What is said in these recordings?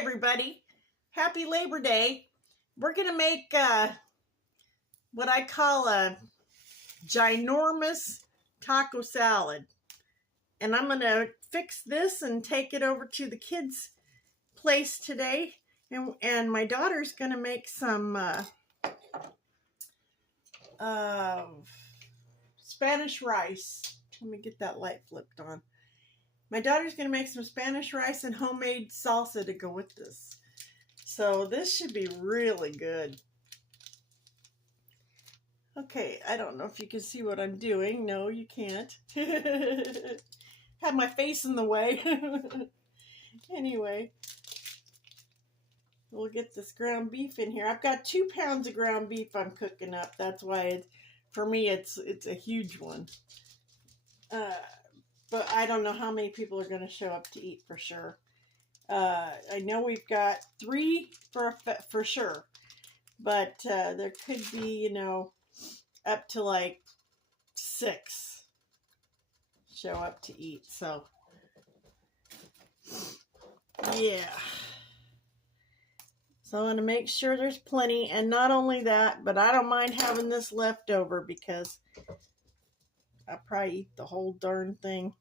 everybody. Happy Labor Day. We're going to make what I call a ginormous taco salad. And I'm going to fix this and take it over to the kids' place today. And my daughter's going to make some Spanish rice. Let me get that light flipped on. My daughter's going to make some Spanish rice and homemade salsa to go with this. So this should be really good. Okay, I don't know if you can see what I'm doing. No, you can't. Have my face in the way. Anyway, we'll get this ground beef in here. I've got 2 pounds of ground beef I'm cooking up. That's why for me it's a huge one. But I don't know how many people are going to show up to eat for sure. I know we've got 3 for sure, but there could be, up to like 6 show up to eat. So, yeah. So I want to make sure there's plenty, and not only that, but I don't mind having this left over because I'll probably eat the whole darn thing.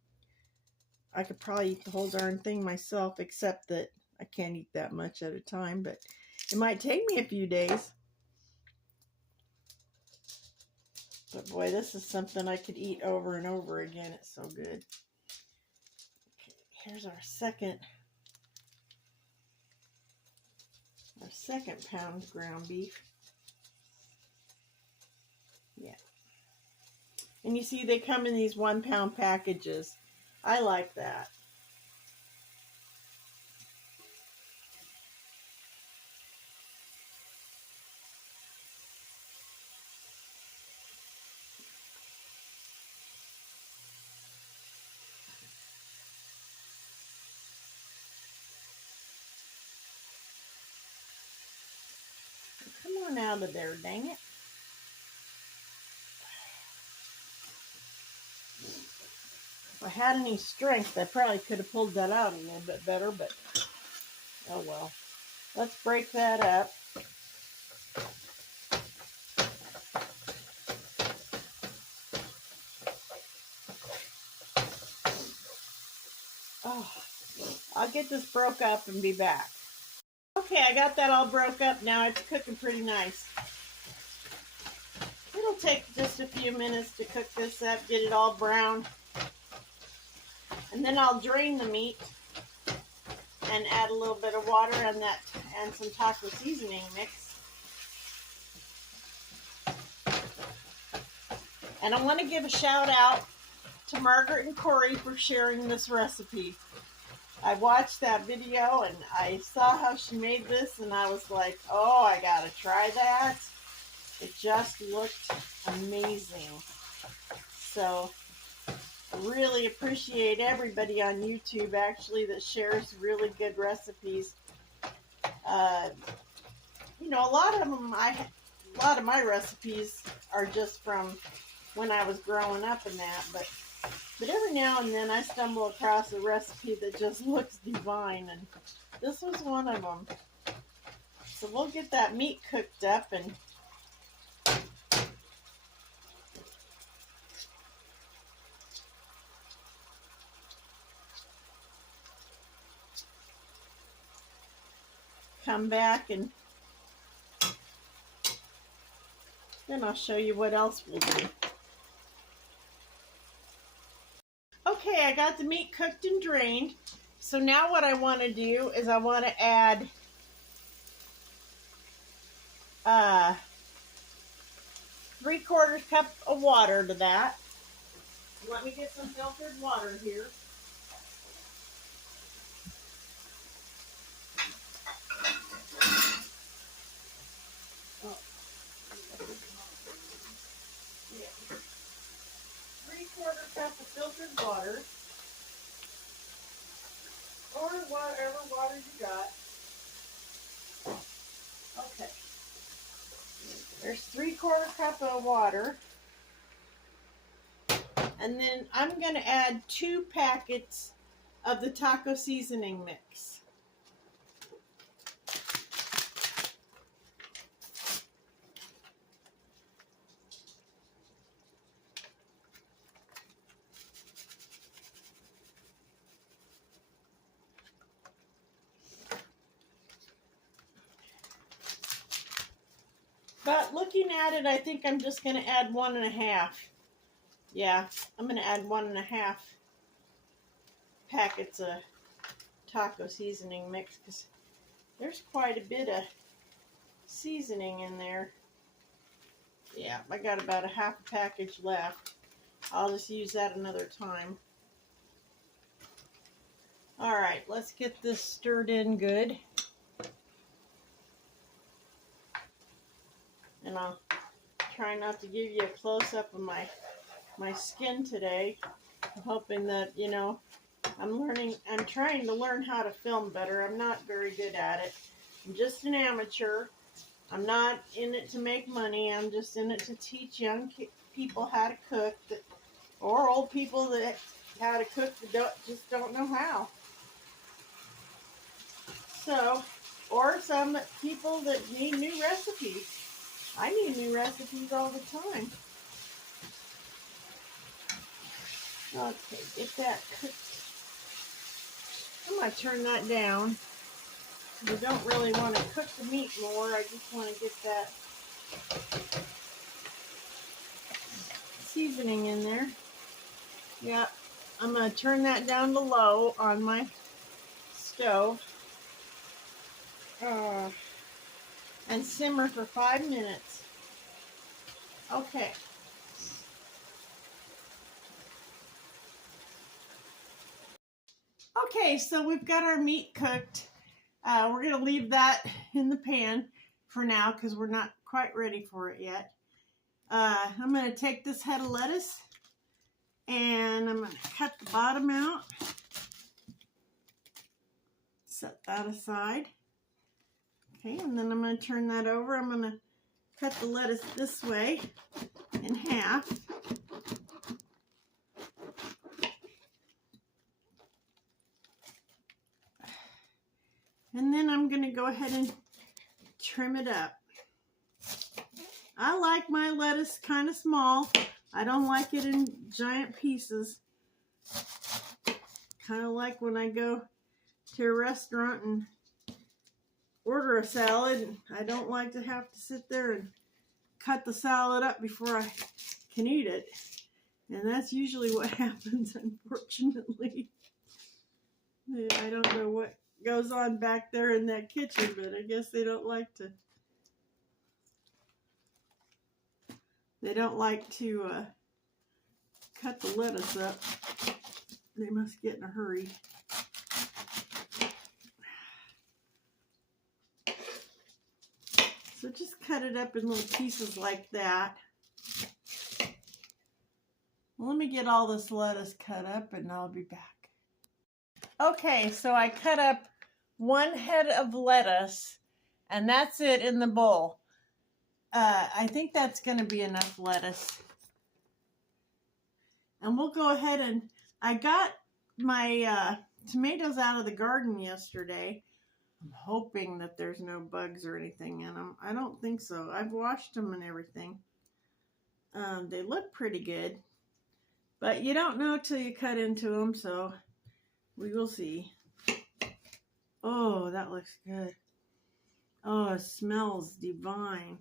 I could probably eat the whole darn thing myself, except that I can't eat that much at a time, but it might take me a few days. But boy, this is something I could eat over and over again. It's so good. Okay, here's our second pound ground beef. Yeah. And you see they come in these 1 pound packages. I like that. Come on out of there, dang it. If I had any strength, I probably could have pulled that out a little bit better, but oh well. Let's break that up. Oh, I'll get this broke up and be back. Okay, I got that all broke up now. It's cooking pretty nice. It'll take just a few minutes to cook this up, get it all brown. And then I'll drain the meat and add a little bit of water and some taco seasoning mix. And I want to give a shout out to Margaret and Corey for sharing this recipe. I watched that video and I saw how she made this and I was like, oh, I gotta try that. It just looked amazing. So I really appreciate everybody on YouTube actually that shares really good recipes. A lot of my recipes are just from when I was growing up and that, but every now and then I stumble across a recipe that just looks divine, and this was one of them. So we'll get that meat cooked up and come back, and then I'll show you what else we'll do. Okay, I got the meat cooked and drained. So now what I want to do is I want to add 3/4 cup of water to that. Let me get some filtered water here. Oh. Yeah. 3/4 cup of filtered water, or whatever water you got. Okay. There's 3/4 cup of water. And then I'm going to add 2 packets of the taco seasoning mix. But looking at it, I think I'm just going to add 1.5. Yeah, I'm going to add 1.5 packets of taco seasoning mix because there's quite a bit of seasoning in there. Yeah, I got about a half a package left. I'll just use that another time. All right, let's get this stirred in good. And I'll try not to give you a close-up of my skin today. I'm hoping that, you know, I'm trying to learn how to film better. I'm not very good at it. I'm just an amateur. I'm not in it to make money. I'm just in it to teach young people how to cook, or old people that how to cook that just don't know how. So, or some people that need new recipes. I need new recipes all the time. Okay, get that cooked. I'm going to turn that down. We don't really want to cook the meat more. I just want to get that seasoning in there. Yep, I'm going to turn that down to low on my stove. And simmer for 5 minutes. Okay. Okay, so we've got our meat cooked. We're going to leave that in the pan for now because we're not quite ready for it yet. I'm going to take this head of lettuce and I'm going to cut the bottom out. Set that aside. Okay, and then I'm going to turn that over. I'm going to cut the lettuce this way in half. And then I'm going to go ahead and trim it up. I like my lettuce kind of small. I don't like it in giant pieces. Kind of like when I go to a restaurant and order a salad. I don't like to have to sit there and cut the salad up before I can eat it. And that's usually what happens, unfortunately. Yeah, I don't know what goes on back there in that kitchen, but I guess they don't like to cut the lettuce up. They must get in a hurry. So just cut it up in little pieces like that. Let me get all this lettuce cut up and I'll be back. Okay, so I cut up 1 head of lettuce and that's it in the bowl. I think that's going to be enough lettuce. And we'll go ahead and, I got my tomatoes out of the garden yesterday. I'm hoping that there's no bugs or anything in them. I don't think so. I've washed them and everything. They look pretty good. But you don't know till you cut into them, so we will see. Oh, that looks good. Oh, it smells divine.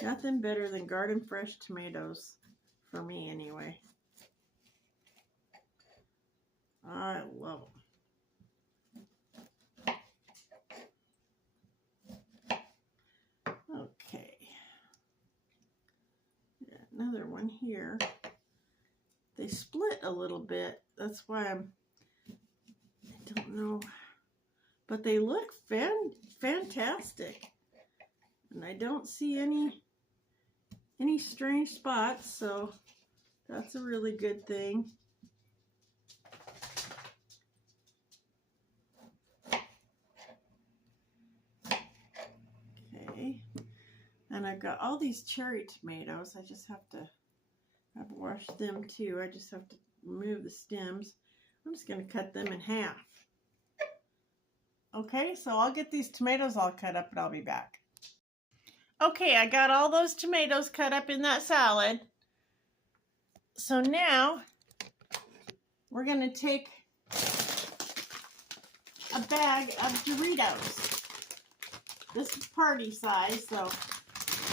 Nothing better than garden fresh tomatoes, for me anyway. I love them. Okay. Got another one here. They split a little bit. That's why I don't know. But they look fantastic. And I don't see any strange spots, so that's a really good thing. Okay. And I've got all these cherry tomatoes. I just have to, I've washed them too. I just have to remove the stems. I'm just going to cut them in half. Okay, so I'll get these tomatoes all cut up and I'll be back. Okay, I got all those tomatoes cut up in that salad. So now we're going to take a bag of Doritos. This is party size, so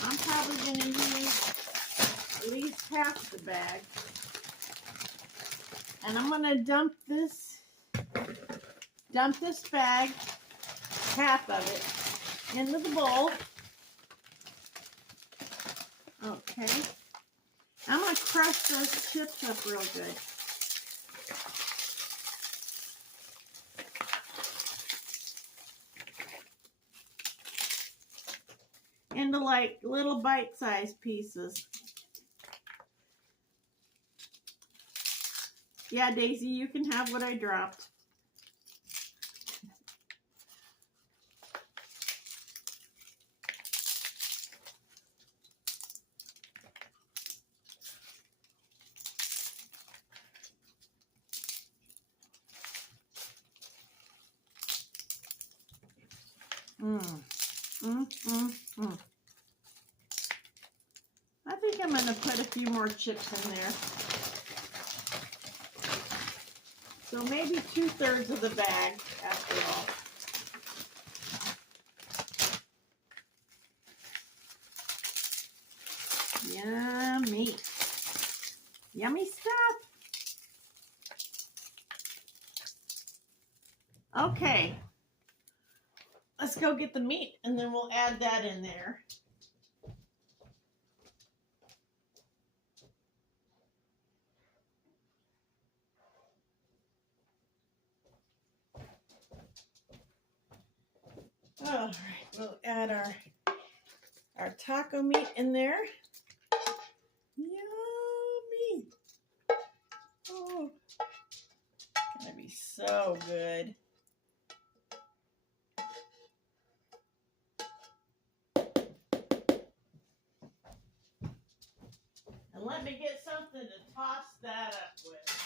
I'm probably going to use at least half the bag. And I'm going to dump this bag, half of it, into the bowl. Okay. I'm going to crush those chips up real good. Into like little bite-sized pieces. Yeah, Daisy, you can have what I dropped. I think I'm going to put a few more chips in there. So maybe 2/3 of the bag after all. Yummy. Yummy stuff. Okay. Let's go get the meat and then we'll add that in there. All right, we'll add our taco meat in there. Yummy. Oh, it's gonna be so good. And let me get something to toss that up with.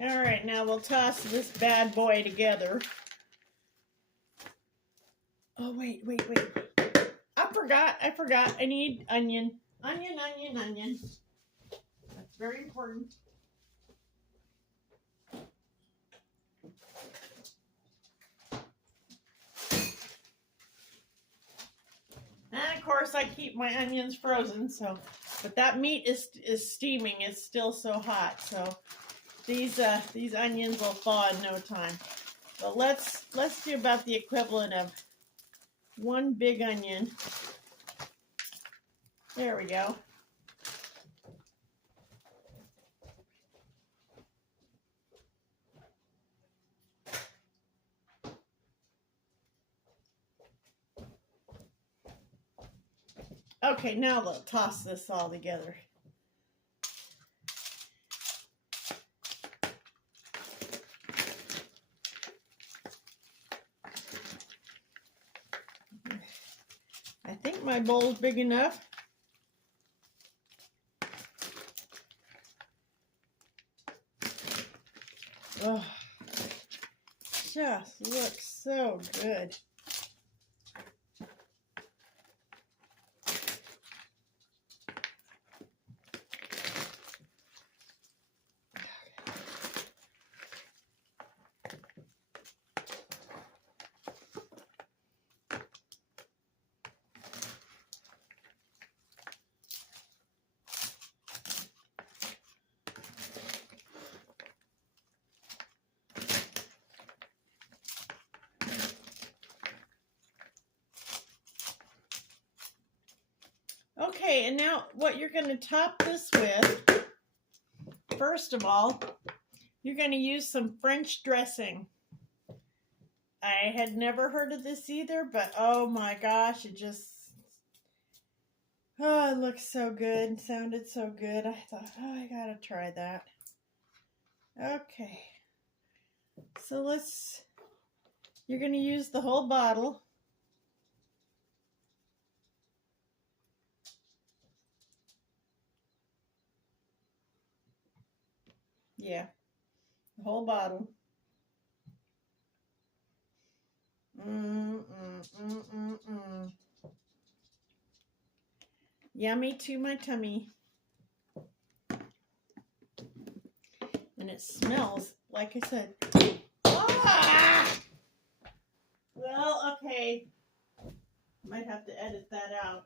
All right, now we'll toss this bad boy together. Oh, wait. I forgot. I need onion. Onion. That's very important. And of course, I keep my onions frozen, but that meat is steaming. It's still so hot, so these onions will thaw in no time. But let's do about the equivalent of one big onion. There we go. Okay, now we'll toss this all together. I think my bowl's big enough. Oh, just looks so good. Okay, and now what you're going to top this with, first of all, you're going to use some French dressing. I had never heard of this either, but oh my gosh, it looks so good, sounded so good. I thought, oh, I gotta try that. Okay, so you're going to use the whole bottle. Yeah, the whole bottle. Yummy to my tummy. And it smells, like I said. Ah! Well, okay. Might have to edit that out.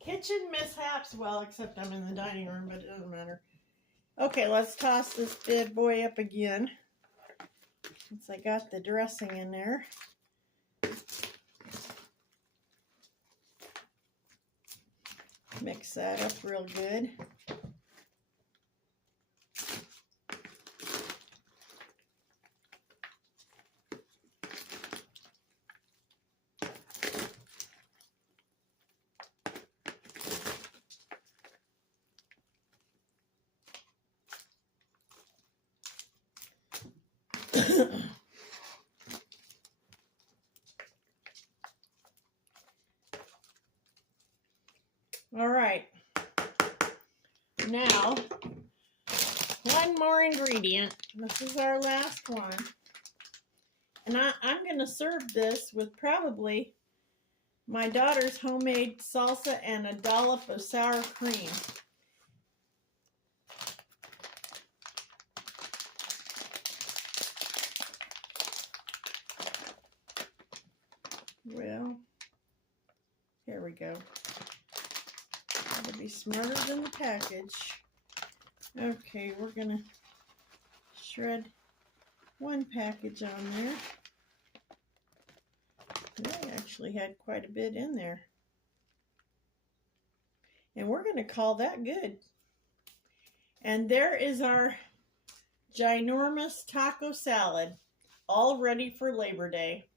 Kitchen mishaps. Well, except I'm in the dining room, but it doesn't matter. Okay, let's toss this bad boy up again. Since I got the dressing in there. Mix that up real good. All right. Now, one more ingredient. This is our last one. And I'm going to serve this with probably my daughter's homemade salsa and a dollop of sour cream. Well, here we go. Gotta be smarter than the package. Okay, we're gonna shred one package on there. They actually had quite a bit in there. And we're gonna call that good. And there is our ginormous taco salad, all ready for Labor Day.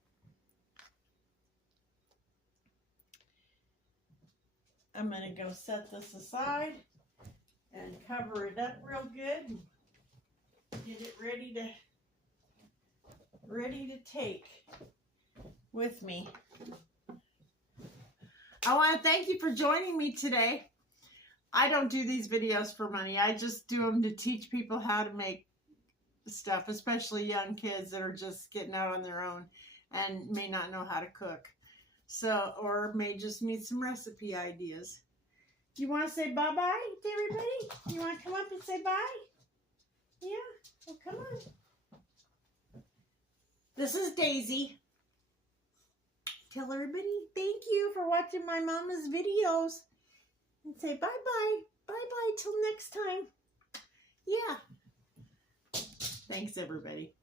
I'm going to go set this aside and cover it up real good. Get it ready to take with me. I want to thank you for joining me today. I don't do these videos for money. I just do them to teach people how to make stuff, especially young kids that are just getting out on their own and may not know how to cook. So, or may just need some recipe ideas. Do you want to say bye-bye to everybody? You want to come up and say bye? Yeah? Well, come on. This is Daisy. Tell everybody thank you for watching my mama's videos. And say bye-bye. Bye-bye till next time. Yeah. Thanks, everybody.